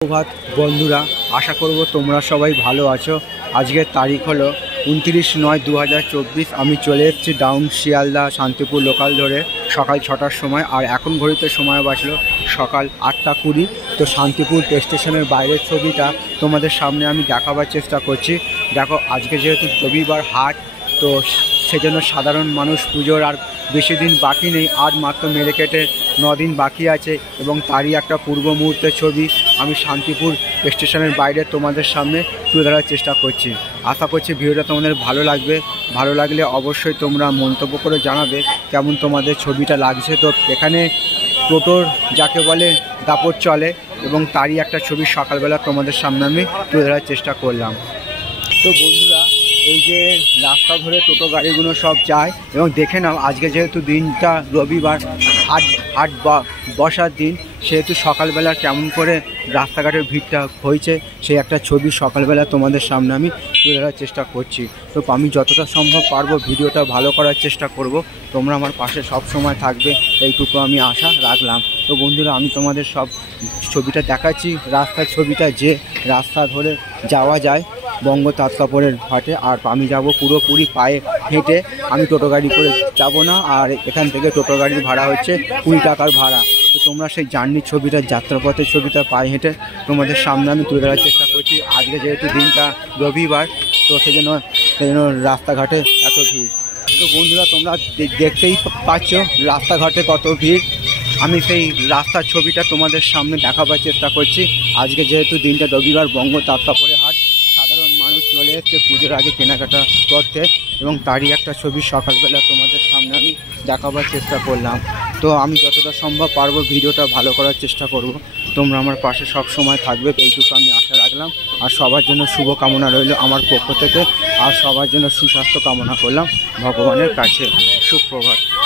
সুপ্রভাত বন্ধুরা, আশা করব তোমরা সবাই ভালো আছো। আজকের তারিখ হলো 29/9/2024। আমি চলে এসেছি ডাউন শিয়ালদা শান্তিপুর লোকাল ধরে সকাল 6টার সময়, আর এখন ঘড়িতে সময় বাঁচলো সকাল 8টা 20। তো শান্তিপুর স্টেশনের বাইরের ছবিটা তোমাদের সামনে আমি দেখাবার চেষ্টা করছি। দেখো, আজকে যেহেতু রবিবার হাট, তো সেজন্য সাধারণ মানুষ পুজোর আর বেশি দিন বাকি নেই, আর মাত্র মেরে কেটে 9 দিন বাকি আছে, এবং তারই একটা পূর্ব মুহূর্তের ছবি আমি শান্তিপুর স্টেশনের বাইরে তোমাদের সামনে তুলে ধরার চেষ্টা করছি। আশা করছি ভিডিওটা তোমাদের ভালো লাগবে। ভালো লাগলে অবশ্যই তোমরা মন্তব্য করে জানাবে কেমন তোমাদের ছবিটা লাগছে। তো এখানে টোটোর যাকে বলে দাপট চলে, এবং তারই একটা ছবি সকালবেলা তোমাদের সামনে আমি তুলে ধরার চেষ্টা করলাম। তো বন্ধুরা, এই যে রাস্তা ধরে টোটো গাড়িগুলো সব যায়, এবং দেখে নাও আজকে যেহেতু দিনটা রবিবার, হাট বসার দিন, সেহেতু সকালবেলা কেমন করে রাস্তাঘাটের ভিড়টা হয়েছে সেই একটা ছবি সকালবেলা তোমাদের সামনে আমি তুলে ধরার চেষ্টা করছি। তো আমি যতটা সম্ভব পারবো ভিডিওটা ভালো করার চেষ্টা করব। তোমরা আমার পাশে সব সময় থাকবে, এইটুকু আমি আশা রাখলাম। তো বন্ধুরা, আমি তোমাদের সব ছবিটা দেখাচ্ছি, রাস্তার ছবিটা, যে রাস্তা ধরে যাওয়া যায় বঙ্গ তাঁত কাপড়ের হাটে। আর আমি যাব পুরোপুরি পায়ে হেঁটে, আমি টোটো গাড়ি করে যাব না। আর এখান থেকে টোটো গাড়ির ভাড়া হচ্ছে 20 টাকার ভাড়া। তো তোমরা সেই জার্নির ছবিটা, যাত্রাপথের ছবিটা পায়ে হেঁটে তোমাদের সামনে আমি তুলে ধরার চেষ্টা করছি। আজকে যেহেতু দিনটা রবিবার, তো সেজন্য রাস্তাঘাটে এত ভিড়। তো বন্ধুরা, তোমরা দেখতেই পাচ্ছ রাস্তাঘাটে কত ভিড়। আমি সেই রাস্তার ছবিটা তোমাদের সামনে দেখাবার চেষ্টা করছি। আজকে যেহেতু দিনটা রবিবার, বঙ্গ তাঁত কাপড়ের হাট, সাধারণ মানুষ চলে এসছে পুজোর আগে কেনাকাটা করতে, এবং তারই একটা ছবি সকালবেলা তোমাদের সামনে আমি দেখাবার চেষ্টা করলাম। তো আমি যতটা সম্ভব পারবো ভিডিওটা ভালো করার চেষ্টা করব। তোমরা আমার পাশে সব সময় থাকবে, এইটুকু আমি আশা রাখলাম। আর সবার জন্য শুভ কামনা রইল আমার পক্ষ থেকে, আর সবার জন্য সুস্বাস্থ্য কামনা করলাম ভগবানের কাছে। সুপ্রভাত।